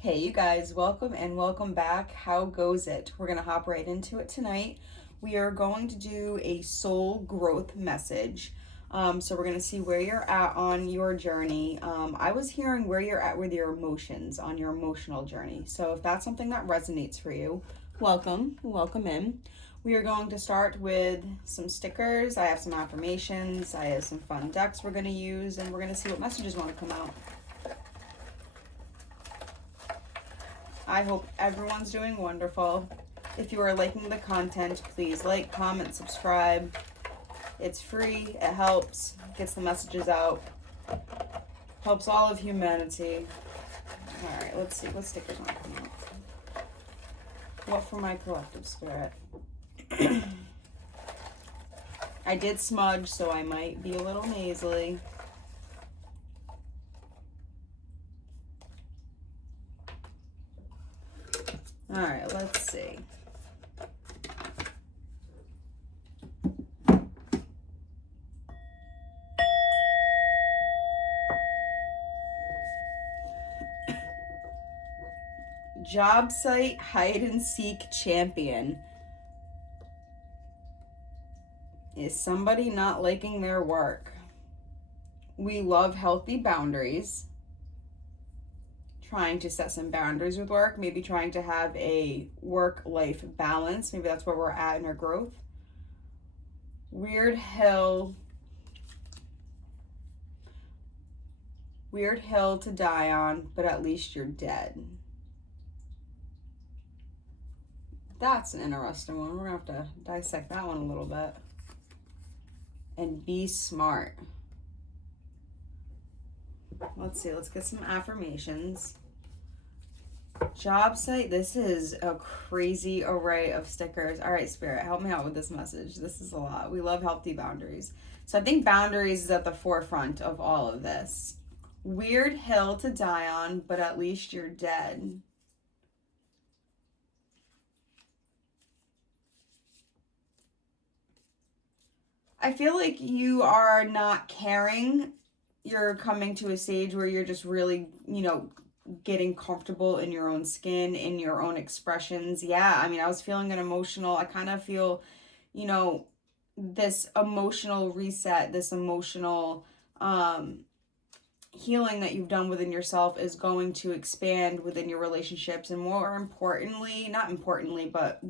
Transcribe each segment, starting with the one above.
Hey, you guys, welcome and welcome back. How goes it? We're going to hop right into it tonight. We are going to do a soul growth message. So, we're going to see where you're at on your journey. I was hearing where you're at with your emotions on your emotional journey. So, if that's something that resonates for you, welcome in. We are going to start with some stickers. I have some affirmations, I have some fun decks we're going to use, and we're going to see what messages want to come out. I hope everyone's doing wonderful. If you are liking the content, please like, comment, subscribe. It's free, it helps, gets the messages out, helps all of humanity. Alright, let's see what stickers want to come out. What for my collective spirit? I did smudge, so I might be a little nasally. Alright, let's see. Job site hide and seek champion. Is somebody not liking their work? We love healthy boundaries. Trying to set some boundaries with work, maybe trying to have a work-life balance. Maybe that's where we're at in our growth. Weird hill to die on, but at least you're dead. That's an interesting one. We're gonna have to dissect that one a little bit. And be smart. Let's see, let's get some affirmations. Job site, this is a crazy array of stickers. All right, Spirit, help me out with this message. This is a lot. We love healthy boundaries. So I think boundaries is at the forefront of all of this. Weird hill to die on, but at least you're dead. I feel like you are not caring. You're coming to a stage where you're just really, getting comfortable in your own skin, in your own expressions. Yeah, I mean, I was feeling an emotional, I kind of feel, this emotional reset, this emotional healing that you've done within yourself is going to expand within your relationships. And more importantly, not importantly, but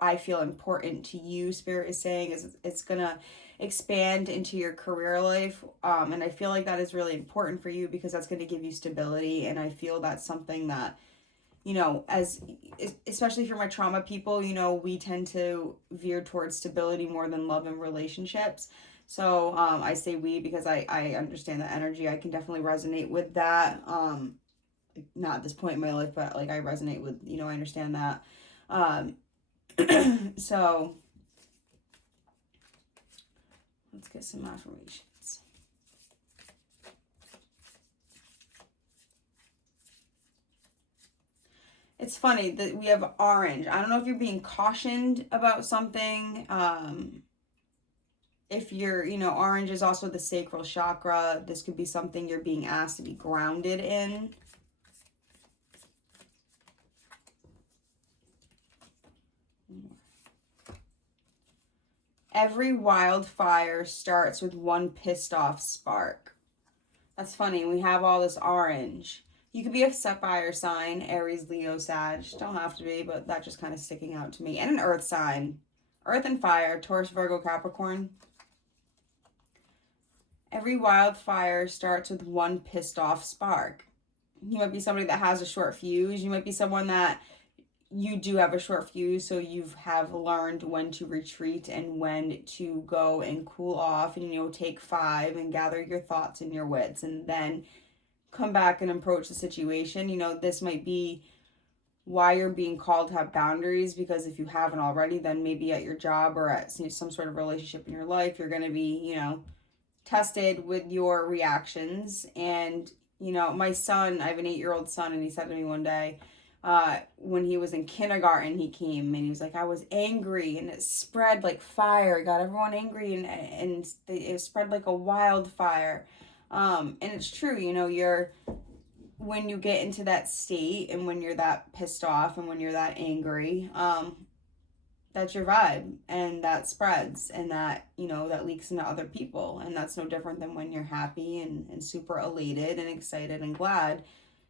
I feel important to you, Spirit is saying, is it's going to expand into your career life. And I feel like that is really important for you because that's going to give you stability. And I feel that's something that, as especially for my trauma people, we tend to veer towards stability more than love and relationships. So I say we because I understand that energy. I can definitely resonate with that. Not at this point in my life, but like I resonate with, I understand that. So let's get some affirmations. It's funny that we have orange. I don't know if you're being cautioned about something. If you're, orange is also the sacral chakra. This could be something you're being asked to be grounded in. Every wildfire starts with one pissed off spark. That's funny. We have all this orange. You could be a fire sign, Aries, Leo, Sag. Don't have to be, but that just kind of sticking out to me. And an earth sign. Earth and fire, Taurus, Virgo, Capricorn. Every wildfire starts with one pissed off spark. You might be somebody that has a short fuse. You might be someone that you do have a short fuse, so you have learned when to retreat and when to go and cool off and, take 5 and gather your thoughts and your wits and then come back and approach the situation. This might be why you're being called to have boundaries, because if you haven't already, then maybe at your job or at some sort of relationship in your life, you're going to be, tested with your reactions. And, my son, I have an 8-year-old son, and he said to me one day, when he was in kindergarten, he came and he was like, I was angry and it spread like fire. It got everyone angry and it spread like a wildfire. And it's true, when you get into that state and when you're that pissed off and when you're that angry, that's your vibe, and that spreads, and that, you know, that leaks into other people. And that's no different than when you're happy and super elated and excited and glad.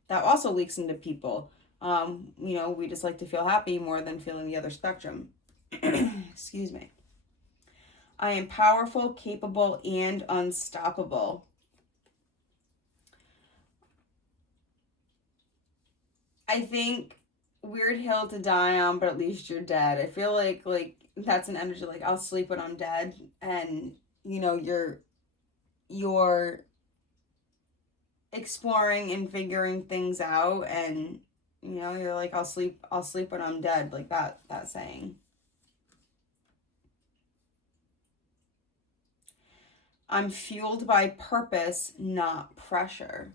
That also leaks into people. You know, we just like to feel happy more than feeling the other spectrum. Excuse me. I am powerful, capable, and unstoppable. I think weird hill to die on, but at least you're dead. I feel like that's an energy, like I'll sleep when I'm dead, and you know, you're exploring and figuring things out, and you know, you're like I'll sleep when I'm dead, like that saying. I'm fueled by purpose, not pressure.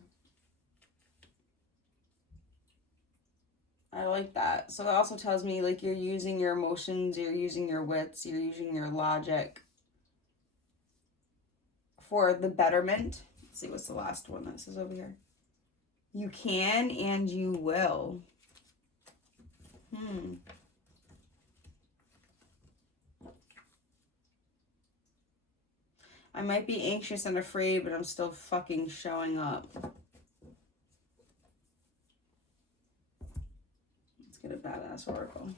I like that. So that also tells me like you're using your emotions, you're using your wits, you're using your logic for the betterment. Let's see what's the last one that says over here. You can and you will. I might be anxious and afraid, but I'm still fucking showing up. Let's get a badass oracle.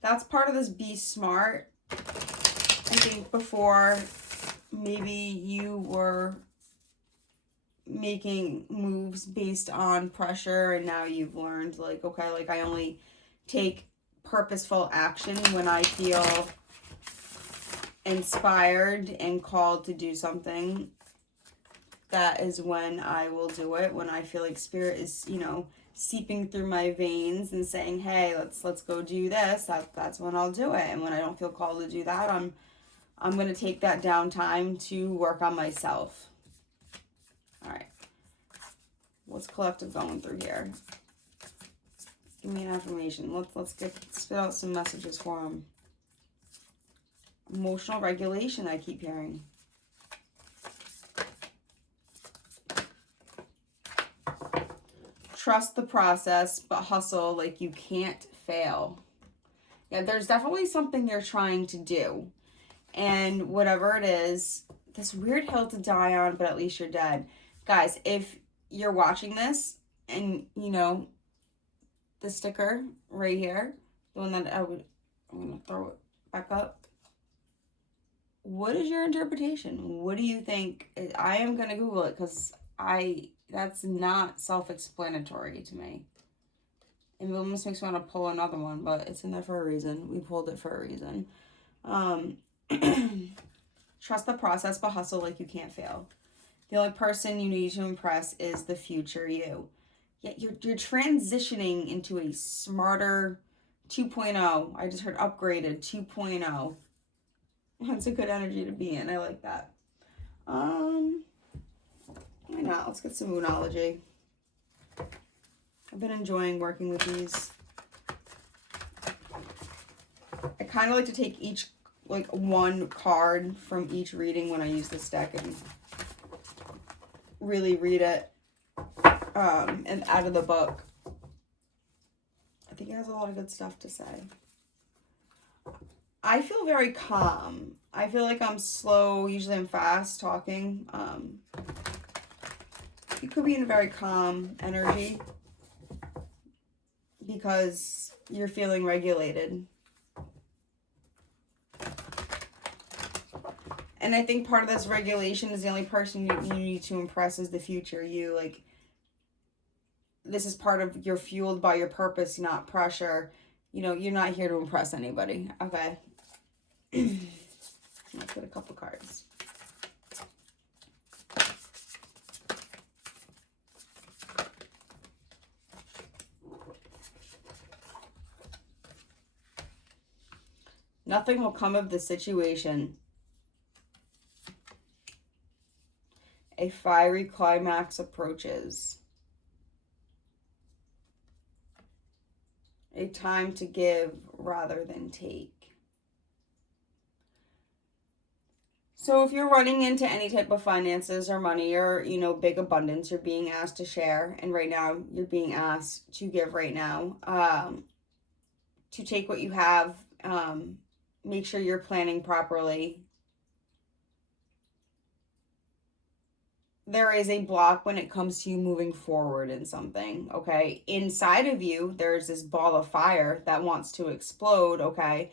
That's part of this be smart. I think before maybe you were making moves based on pressure, and now you've learned like, okay, like I only take purposeful action when I feel inspired and called to do something. That is when I will do it, when I feel like spirit is, you know, seeping through my veins and saying, hey, let's go do this. That's when I'll do it. And when I don't feel called to do that, I'm going to take that downtime to work on myself. All right. What's collective going through here? Give me an affirmation. Let's spit out some messages for them. Emotional regulation, I keep hearing. Trust the process, but hustle like you can't fail. Yeah, there's definitely something you're trying to do. And whatever it is, this weird hill to die on, but at least you're dead. Guys, if you're watching this and, you know, the sticker right here, the one that I'm going to throw it back up. What is your interpretation? What do you think? I am going to Google it because that's not self-explanatory to me. And it almost makes me want to pull another one, but it's in there for a reason. We pulled it for a reason. Trust the process, but hustle like you can't fail. The only person you need to impress is the future you. Yeah, you're transitioning into a smarter 2.0. I just heard upgraded 2.0. That's a good energy to be in. I like that. Why not? Let's get some Moonology. I've been enjoying working with these. I kind of like to take each, like one card from each reading when I use this deck and really read it and out of the book. I think it has a lot of good stuff to say. I feel very calm. I feel like I'm slow. Usually I'm fast talking. You could be in a very calm energy because you're feeling regulated. And I think part of this regulation is the only person you need to impress is the future you. Like, this is part of, you're fueled by your purpose, not pressure. You know, you're not here to impress anybody. Okay. Let's get a couple cards. Nothing will come of the situation. A fiery climax approaches. A time to give rather than take. So if you're running into any type of finances or money or, big abundance, you're being asked to share. And right now you're being asked to give right now, to take what you have, make sure you're planning properly. There is a block when it comes to you moving forward in something, okay? Inside of you, there's this ball of fire that wants to explode, okay?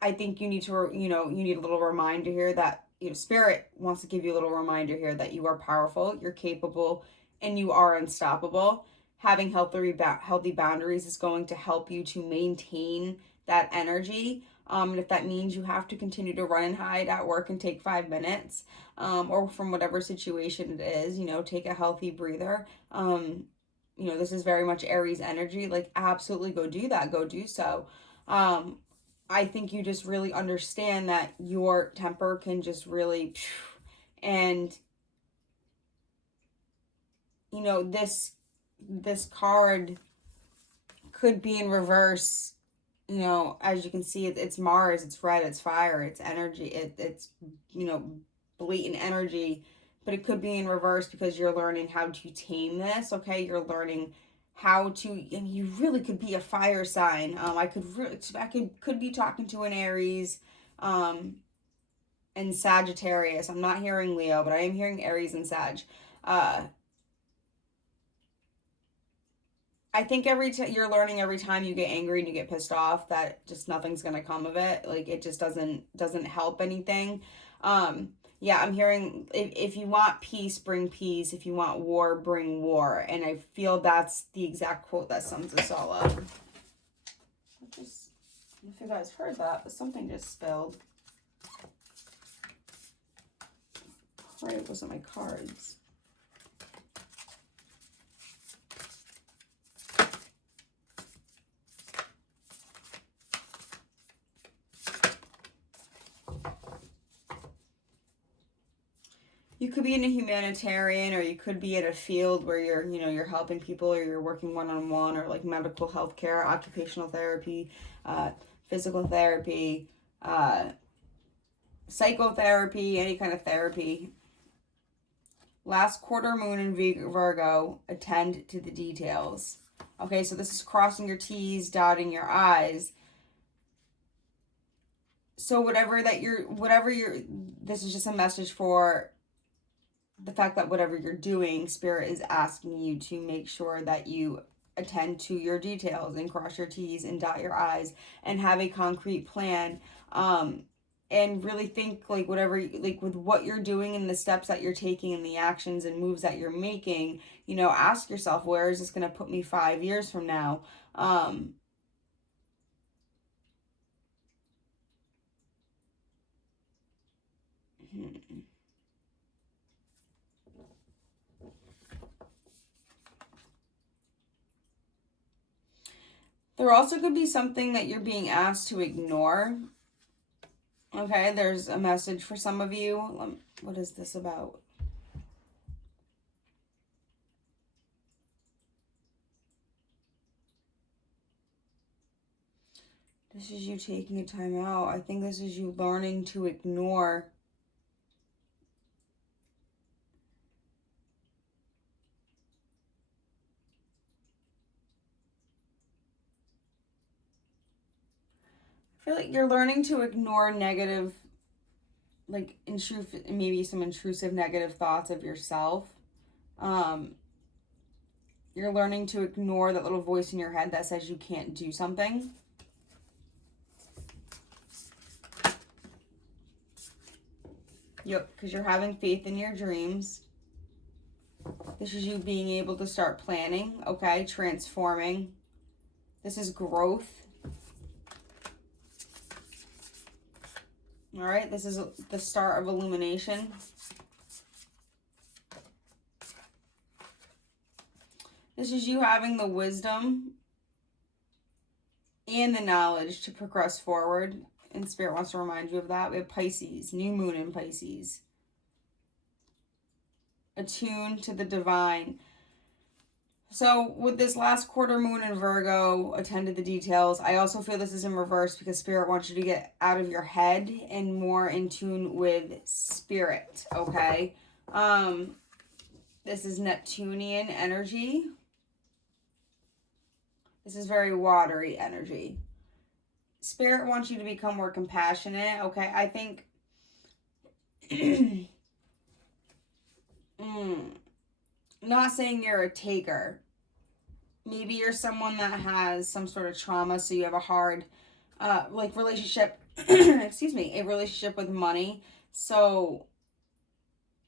I think you need to, you need a little reminder here that, spirit wants to give you a little reminder here that you are powerful, you're capable, and you are unstoppable. Having healthy boundaries is going to help you to maintain that energy. And if that means you have to continue to run and hide at work and take 5 minutes, or from whatever situation it is, take a healthy breather. This is very much Aries energy. Like, absolutely go do that. Go do so. I think you just really understand that your temper can just really, and this card could be in reverse. As you can see, it's Mars, it's red, it's fire, it's energy, it's blatant energy, but it could be in reverse because you're learning how to tame this. Okay, you're learning how to, and you really could be a fire sign. I could be talking to an Aries, and Sagittarius. I'm not hearing Leo, but I am hearing Aries and Sag. I think you're learning every time you get angry and you get pissed off that just nothing's gonna come of it. Like, it just doesn't help anything. Yeah, I'm hearing, if you want peace, bring peace. If you want war, bring war. And I feel that's the exact quote that sums this all up. I don't know if you guys heard that, but something just spilled. Right, it wasn't my cards. You could be in a humanitarian, or you could be in a field where you're helping people, or you're working one-on-one, or like medical health care, occupational therapy, physical therapy, psychotherapy, any kind of therapy. Last quarter moon in Virgo, attend to the details. Okay, so this is crossing your T's, dotting your I's. So this is just a message for the fact that whatever you're doing, Spirit is asking you to make sure that you attend to your details and cross your T's and dot your I's and have a concrete plan. And really think, like, with what you're doing and the steps that you're taking and the actions and moves that you're making, ask yourself, where is this going to put me 5 years from now? There also could be something that you're being asked to ignore. Okay, there's a message for some of you. What is this about? This is you taking a time out. I think this is you learning to ignore. I feel like you're learning to ignore negative, like, maybe some intrusive negative thoughts of yourself. You're learning to ignore that little voice in your head that says you can't do something. Yep, because you're having faith in your dreams. This is you being able to start planning, okay? Transforming. This is growth. All right, this is the start of illumination. This is you having the wisdom and the knowledge to progress forward. And Spirit wants to remind you of that. We have Pisces, new moon in Pisces. Attune to the divine. So with this last quarter moon in Virgo, attend to the details. I also feel this is in reverse because Spirit wants you to get out of your head and more in tune with Spirit, okay? This is Neptunian energy. This is very watery energy. Spirit wants you to become more compassionate, okay? I think not saying you're a taker. Maybe you're someone that has some sort of trauma, so you have a hard like relationship excuse me, a relationship with money. So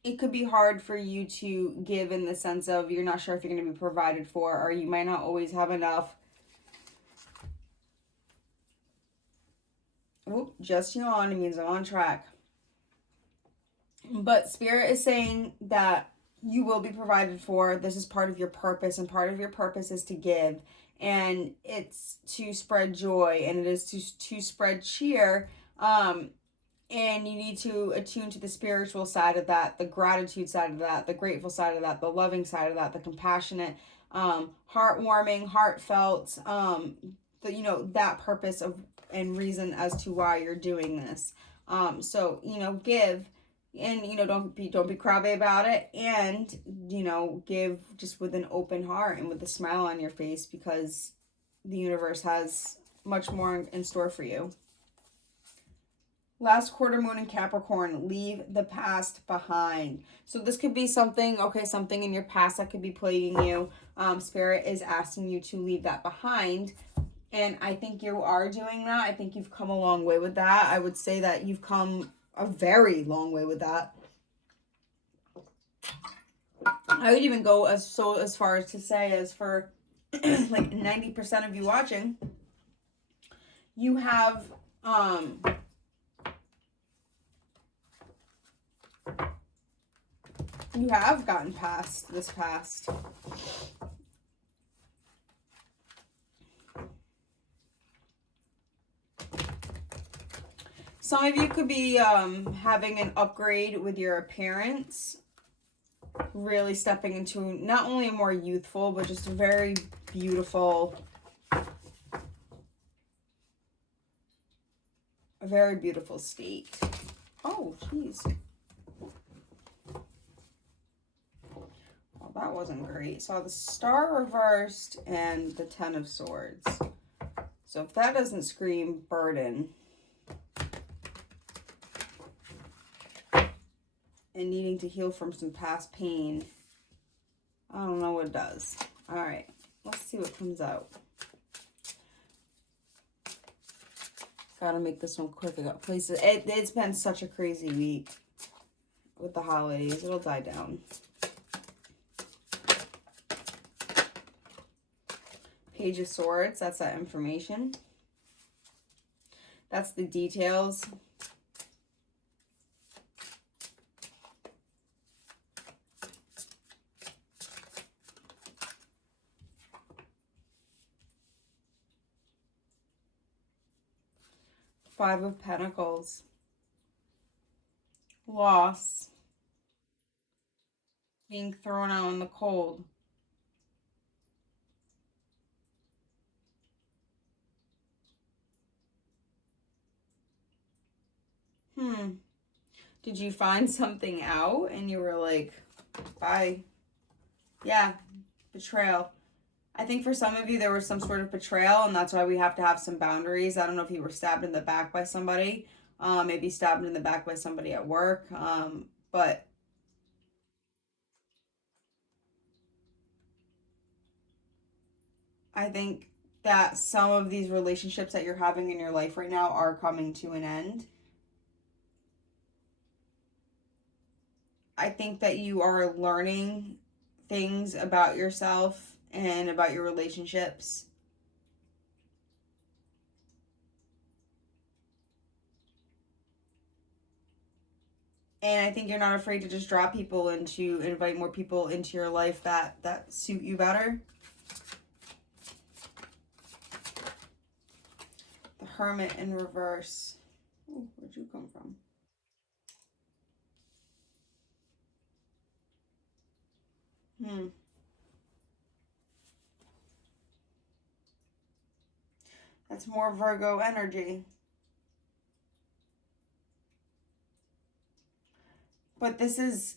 it could be hard for you to give in the sense of you're not sure if you're going to be provided for, or you might not always have enough. Oop, just yawn. It means I'm on track. But Spirit is saying that you will be provided for. This is part of your purpose, and part of your purpose is to give. And it's to spread joy, and it is to spread cheer. And you need to attune to the spiritual side of that, the gratitude side of that, the grateful side of that, the loving side of that, the compassionate, heartwarming, heartfelt, that purpose of and reason as to why you're doing this. So give, and don't be crabby about it, and give just with an open heart and with a smile on your face, because the universe has much more in store for you. Last quarter moon in Capricorn, leave the past behind. So this could be something in your past that could be plaguing you. Spirit is asking you to leave that behind. And I think you are doing that. I think you've come a long way with that. I would say that you've come a very long way with that. I would even go as far as to say, as for like 90% of you watching, you have gotten past this past. Some of you could be having an upgrade with your appearance, really stepping into not only a more youthful, but just a very beautiful, state. Oh, jeez. Well, that wasn't great. Saw the Star reversed and the Ten of Swords. So if that doesn't scream burden and needing to heal from some past pain, I don't know what it does. All right, let's see what comes out. Gotta make this one quick. I got places. It's been such a crazy week with the holidays. It'll die down. Page of Swords. That's that information. That's the details. Five of Pentacles. Loss. Being thrown out in the cold. Did you find something out and you were like, bye? Yeah, betrayal. I think for some of you there was some sort of betrayal, and that's why we have to have some boundaries. I don't know if you were stabbed in the back by somebody, maybe stabbed in the back by somebody at work, but I think that some of these relationships that you're having in your life right now are coming to an end. I think that you are learning things about yourself and about your relationships. And I think you're not afraid to just draw people and to invite more people into your life that suit you better. The Hermit in reverse. Ooh, where'd you come from? That's more Virgo energy. But this is,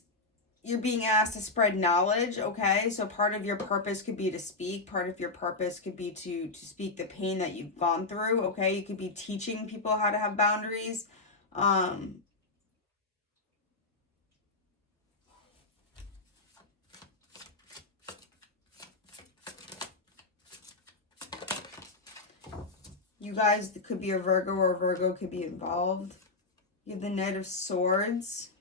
you're being asked to spread knowledge, okay? So part of your purpose could be to speak. Part of your purpose could be to speak the pain that you've gone through, okay? You could be teaching people how to have boundaries. You guys could be a Virgo, or a Virgo could be involved. You have the Knight of Swords,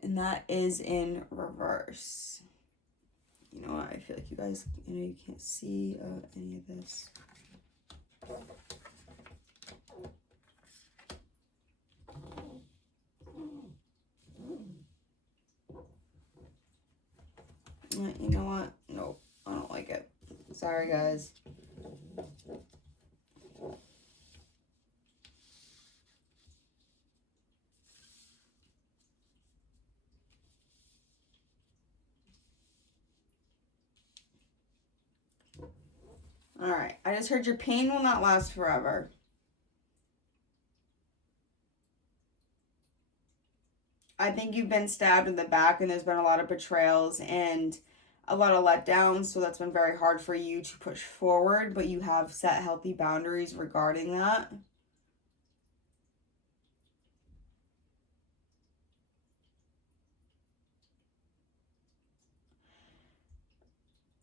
and that is in reverse. You know what? I feel like you guys, you can't see any of this. You know what? Nope, I don't like it. Sorry, guys. All right, I just heard your pain will not last forever. I think you've been stabbed in the back, and there's been a lot of betrayals and a lot of letdowns, so that's been very hard for you to push forward, but you have set healthy boundaries regarding that.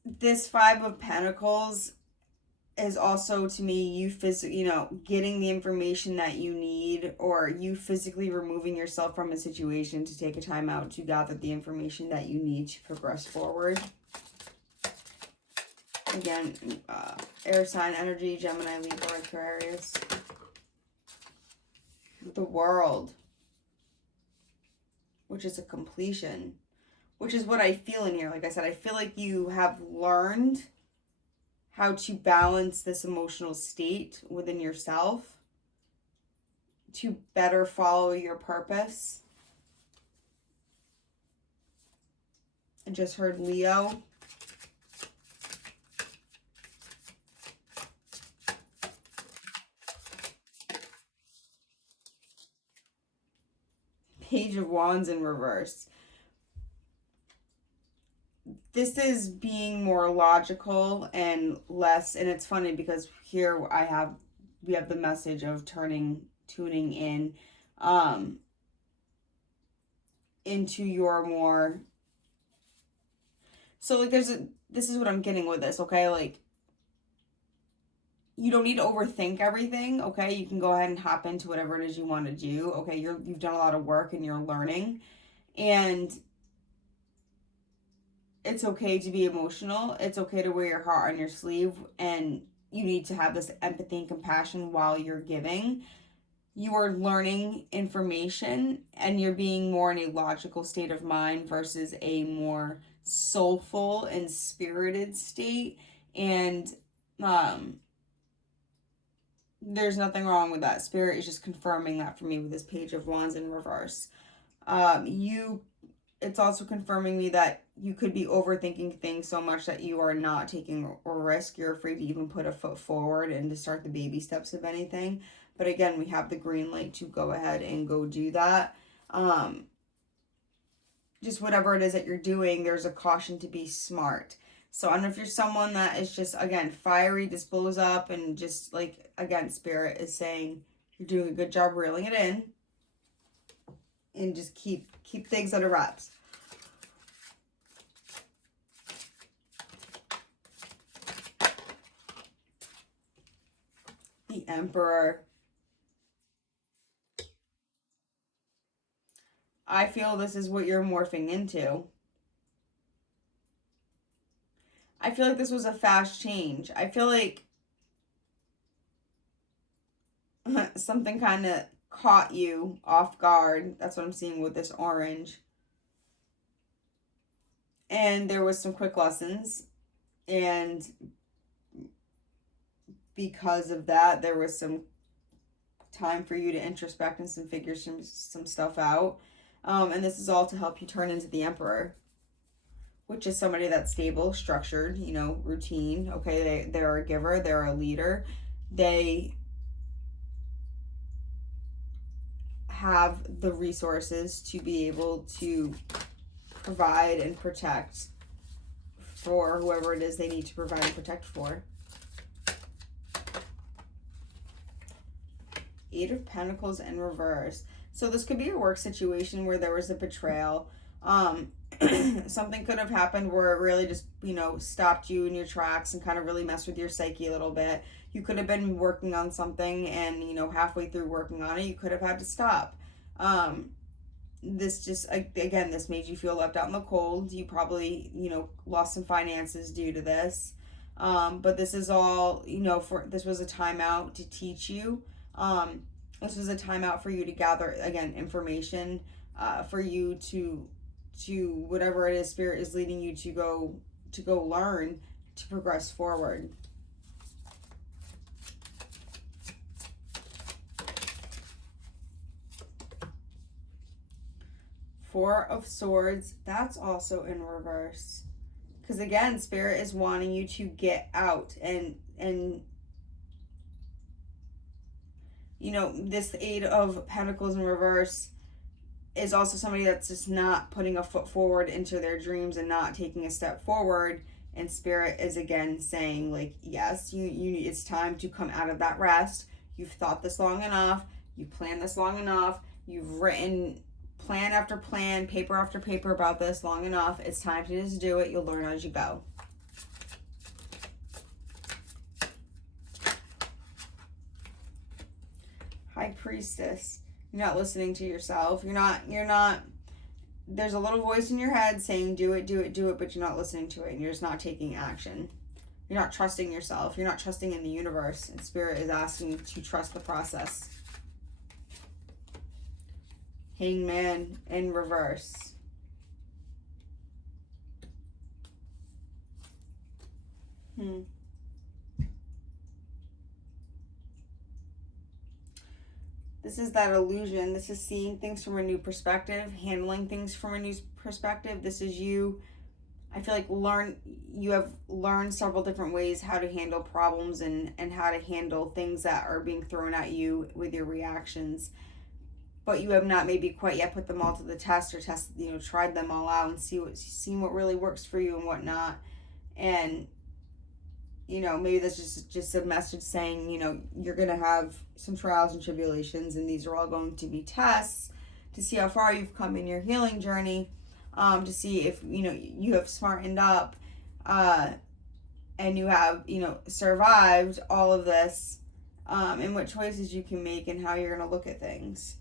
This Five of Pentacles is also, to me, getting the information that you need, or you physically removing yourself from a situation to take a time out to gather the information that you need to progress forward. Again, air sign energy, Gemini, Libra, Aquarius. The World, which is a completion, which is what I feel in here. Like I said, I feel like you have learned how to balance this emotional state within yourself to better follow your purpose. I just heard Leo. Page of Wands in reverse. This is being more logical and less, and it's funny because here we have the message of tuning in into your more, so like this is what I'm getting with this, okay? Like, you don't need to overthink everything, okay? You can go ahead and hop into whatever it is you want to do, okay? You've done a lot of work and you're learning, and it's okay to be emotional. It's okay to wear your heart on your sleeve, and you need to have this empathy and compassion while you're giving. You are learning information, and you're being more in a logical state of mind versus a more soulful and spirited state. And there's nothing wrong with that. Spirit is just confirming that for me with this Page of Wands in reverse. It's also confirming me that you could be overthinking things so much that you are not taking a risk. You're afraid to even put a foot forward and to start the baby steps of anything. But again, we have the green light to go ahead and go do that. Just whatever it is that you're doing, there's a caution to be smart. So I don't know if you're someone that is just, again, fiery, just blows up, and just like, again, Spirit is saying you're doing a good job reeling it in, and just keep things under wraps. The Emperor. I feel this is what you're morphing into. I feel like this was a fast change. I feel like something kind of caught you off guard. That's what I'm seeing with this orange. And there was some quick lessons, and because of that, there was some time for you to introspect and figure some stuff out. And this is all to help you turn into the Emperor, which is somebody that's stable, structured, routine. Okay, they're a giver, they're a leader. they have the resources to be able to provide and protect for whoever it is they need to provide and protect for. Eight of Pentacles in reverse. So this could be a work situation where there was a betrayal. Something could have happened where it really just, stopped you in your tracks and kind of really messed with your psyche a little bit. You could have been working on something and, halfway through working on it, you could have had to stop. This just, again, this made you feel left out in the cold. You probably, lost some finances due to this. But this is all, this was a timeout to teach you. This was a timeout for you to gather, again, information, for you to whatever it is Spirit is leading you to go learn, to progress forward. Four of Swords, that's also in reverse. Because again, Spirit is wanting you to get out and this Eight of Pentacles in reverse is also somebody that's just not putting a foot forward into their dreams and not taking a step forward. And Spirit is again saying, like, yes, you it's time to come out of that rest. You've thought this long enough. You planned this long enough. You've written plan after plan, paper after paper about this long enough. It's time to just do it. You'll learn as you go. High Priestess. You're not listening to yourself. You're not, there's a little voice in your head saying, do it, do it, do it, but you're not listening to it and you're just not taking action. You're not trusting yourself. You're not trusting in the universe. And Spirit is asking you to trust the process. Hangman in reverse. This is that illusion. This is seeing things from a new perspective, handling things from a new perspective. This is you. I feel like you have learned several different ways how to handle problems and how to handle things that are being thrown at you with your reactions. But you have not maybe quite yet put them all to the test or tried them all out and seen what really works for you and what not. And, maybe this is just a message saying, you're going to have some trials and tribulations, and these are all going to be tests to see how far you've come in your healing journey, to see if, you have smartened up, and you have, survived all of this, and what choices you can make and how you're going to look at things.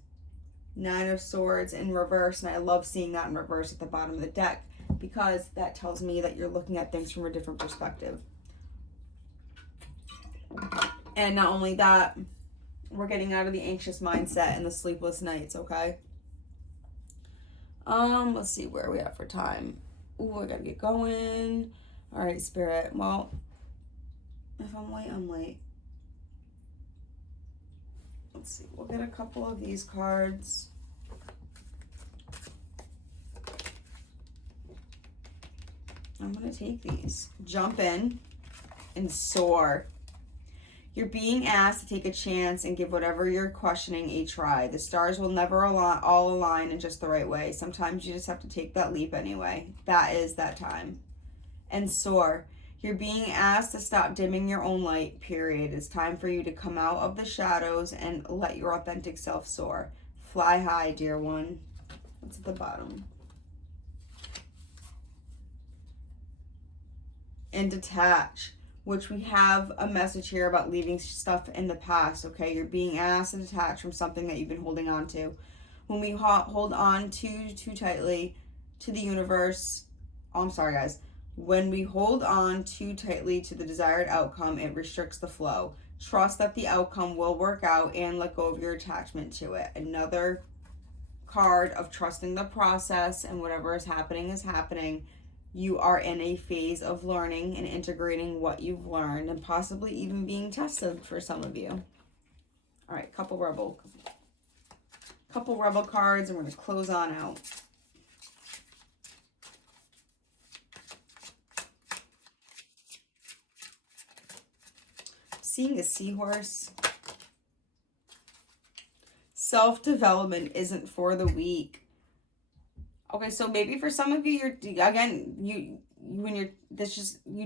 Nine of Swords in reverse, and I love seeing that in reverse at the bottom of the deck because that tells me that you're looking at things from a different perspective. And not only that, we're getting out of the anxious mindset and the sleepless nights, okay? Let's see where we at for time. Ooh, I gotta get going. All right, Spirit. Well, if I'm late, I'm late. Let's see, we'll get a couple of these cards. I'm going to take these. Jump in and soar. You're being asked to take a chance and give whatever you're questioning a try. The stars will never all align in just the right way. Sometimes you just have to take that leap anyway. That is that time. And soar. You're being asked to stop dimming your own light, period. It's time for you to come out of the shadows and let your authentic self soar. Fly high, dear one. That's at the bottom. And detach, which we have a message here about leaving stuff in the past, okay? You're being asked to detach from something that you've been holding on to. When we hold on too tightly to the universe, I'm sorry, guys. When we hold on too tightly to the desired outcome, it restricts the flow. Trust that the outcome will work out and let go of your attachment to it. Another card of trusting the process, and whatever is happening is happening. You are in a phase of learning and integrating what you've learned and possibly even being tested for some of you. All right, couple rebel cards, and we're going to close on out. seeing a seahorse. Self-development isn't for the weak. Okay, so maybe for some of you, you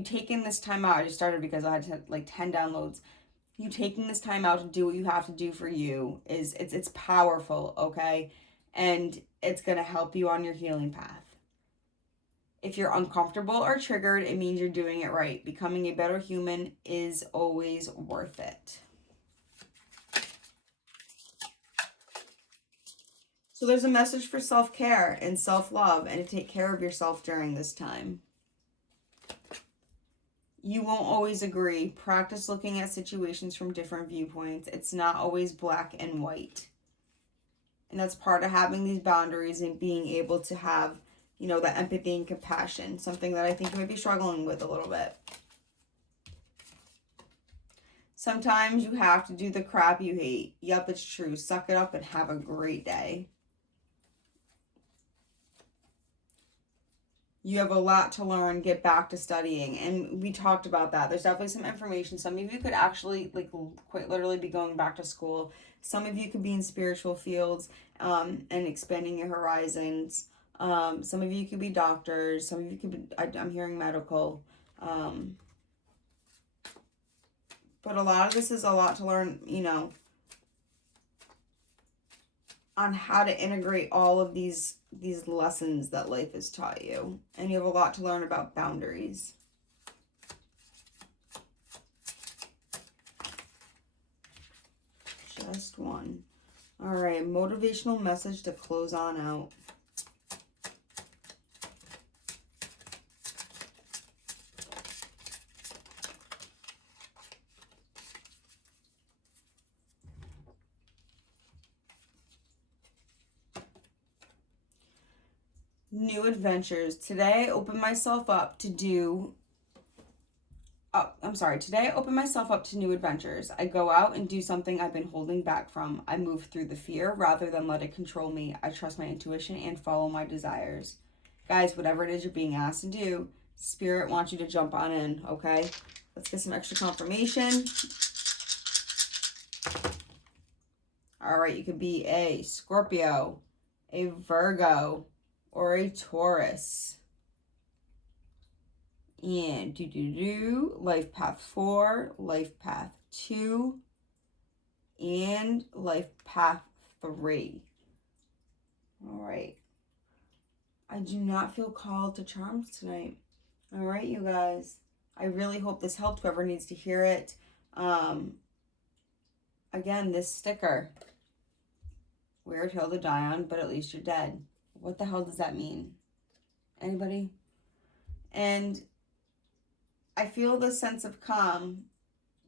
taking this time out. I just started because I had like 10 downloads. You taking this time out to do what you have to do for you it's powerful, okay? And it's gonna help you on your healing path. If you're uncomfortable or triggered, it means you're doing it right. Becoming a better human is always worth it. So there's a message for self-care and self-love and to take care of yourself during this time. You won't always agree. Practice looking at situations from different viewpoints. It's not always black and white. And that's part of having these boundaries and being able to have, the empathy and compassion. Something that I think you might be struggling with a little bit. Sometimes you have to do the crap you hate. Yep, it's true. Suck it up and have a great day. You have a lot to learn. Get back to studying. And we talked about that. There's definitely some information. Some of you could actually, quite literally be going back to school. Some of you could be in spiritual fields and expanding your horizons. Some of you could be doctors. Some of you could be, I'm hearing medical. But a lot of this is a lot to learn, on how to integrate all of these lessons that life has taught you. And you have a lot to learn about boundaries. Just one. All right, motivational message to close on out. New adventures. Today I open myself up to new adventures. I go out and do something I've been holding back from. I move through the fear rather than let it control me. I trust my intuition and follow my desires. Guys, whatever it is you're being asked to do, Spirit wants you to jump on in, okay? Let's get some extra confirmation. All right, you could be a Scorpio, a Virgo, or a Taurus. And life path 4, life path 2, and life path 3. All right. I do not feel called to charms tonight. All right, you guys. I really hope this helped whoever needs to hear it. Again, this sticker. Weird hill to die on, but at least you're dead. What the hell does that mean? Anybody? And I feel this sense of calm.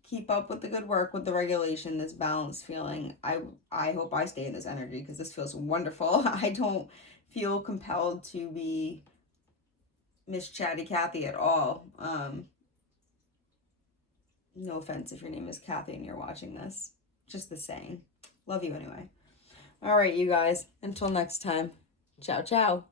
Keep up with the good work, with the regulation, this balanced feeling. I hope I stay in this energy because this feels wonderful. I don't feel compelled to be Miss Chatty Cathy at all. No offense if your name is Kathy and you're watching this. Just the saying. Love you anyway. All right, you guys. Until next time. Ciao, ciao.